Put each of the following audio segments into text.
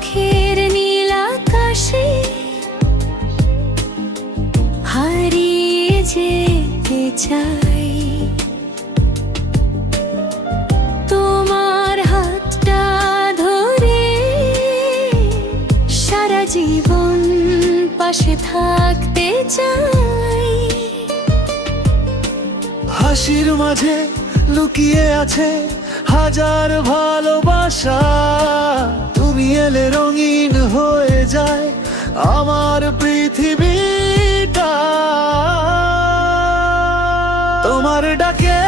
চোখের নীল আকাশে হারিয়ে যেতে চাই। তোমার হাতটা ধরে সারা জীবন পাশে থাকতে চাই। হাসির মাঝে লুকিয়ে আছে হাজার ভালোবাসা, তুমি এলে রঙিন হয়ে যায় আমার পৃথিবীটা। তোমার ডাকে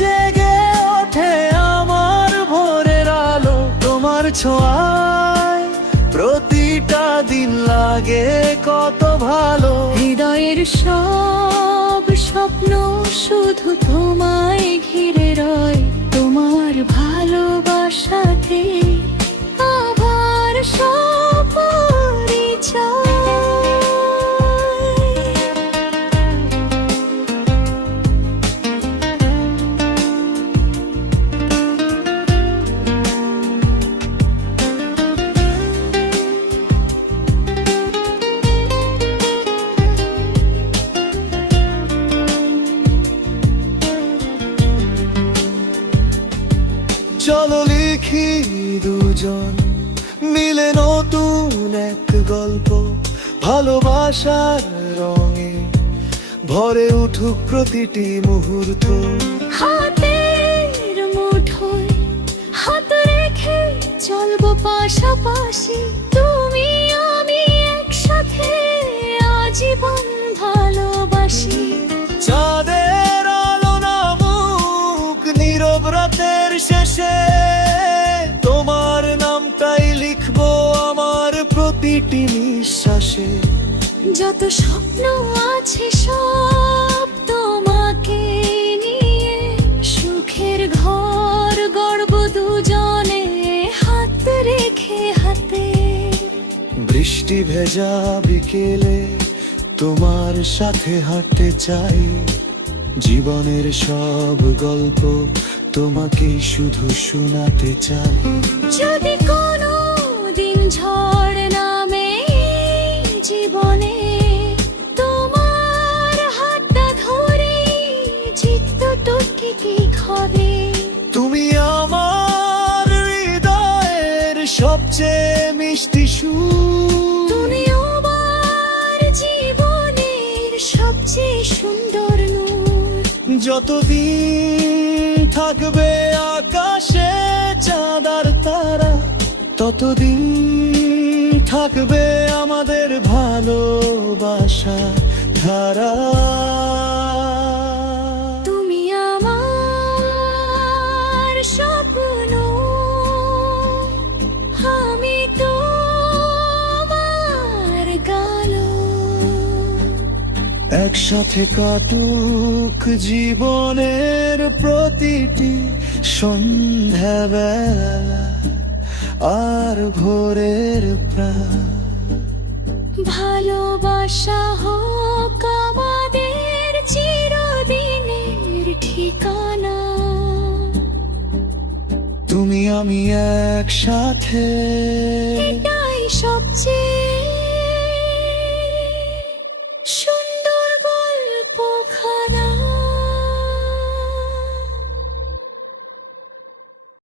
জেগে ওঠে আমার ভোরের আলো, তোমার ছোঁয়ায় প্রতিটা দিন লাগে কত ভালো। হৃদয়ের সব স্বপ্ন শুধু তোমায় ঘিরে রয়, তোমার ভালোবাসাতে আবার সব পরিচয়। চলো লিখি দুজন মিলে নতুন এক গল্প, ভালোবাসার রঙে ভরে উঠুক প্রতিটি মুহূর্ত। হাতের মুঠোয় হাত রেখে চলবো পাশাপাশি, তুমি আমি একসাথে আজীবন ভালোবাসি। চাঁদের আলো নামুক নীরব রাতের শেষে, তোমার নামটাই লিখবো আমার প্রতিটি নিঃশ্বাসে। যত স্বপ্ন আছে সব তোমাকে নিয়ে, সুখের ঘর গড়ব দুজনে হাত রেখে হাতে। বৃষ্টি ভেজা বিকেলে তোমার সাথে হাঁটতে চাই, জীবনের সব গল্প তোমাকে শুধু শোনাতে চাই। যদি কোনো দিন ঝড় নামে জীবনে, তোমার হাতটা ধরে জিততো টুকটি ঘরে। তুমি আমার হৃদয়ের সবচেয়ে মিষ্টি সুর, তুমি আমার জীবনের সবচেয়ে সুন্দর নূর। যতদিন থাকবে আকাশে চাঁদ আর তারা, ততদিন থাকবে আমাদের ভালোবাসা ধারা। তুমি আমার স্বপ্ন, আমি তোমার গালো। একসাথে কাটুক জীবনের প্রতিটি সন্ধ্যাবেলা আর ভোরের প্রাণ। ভালোবাসা হোক আমাদের চিরদিনের ঠিকানা। তুমি আমি একসাথে, এটাই সবচেয়ে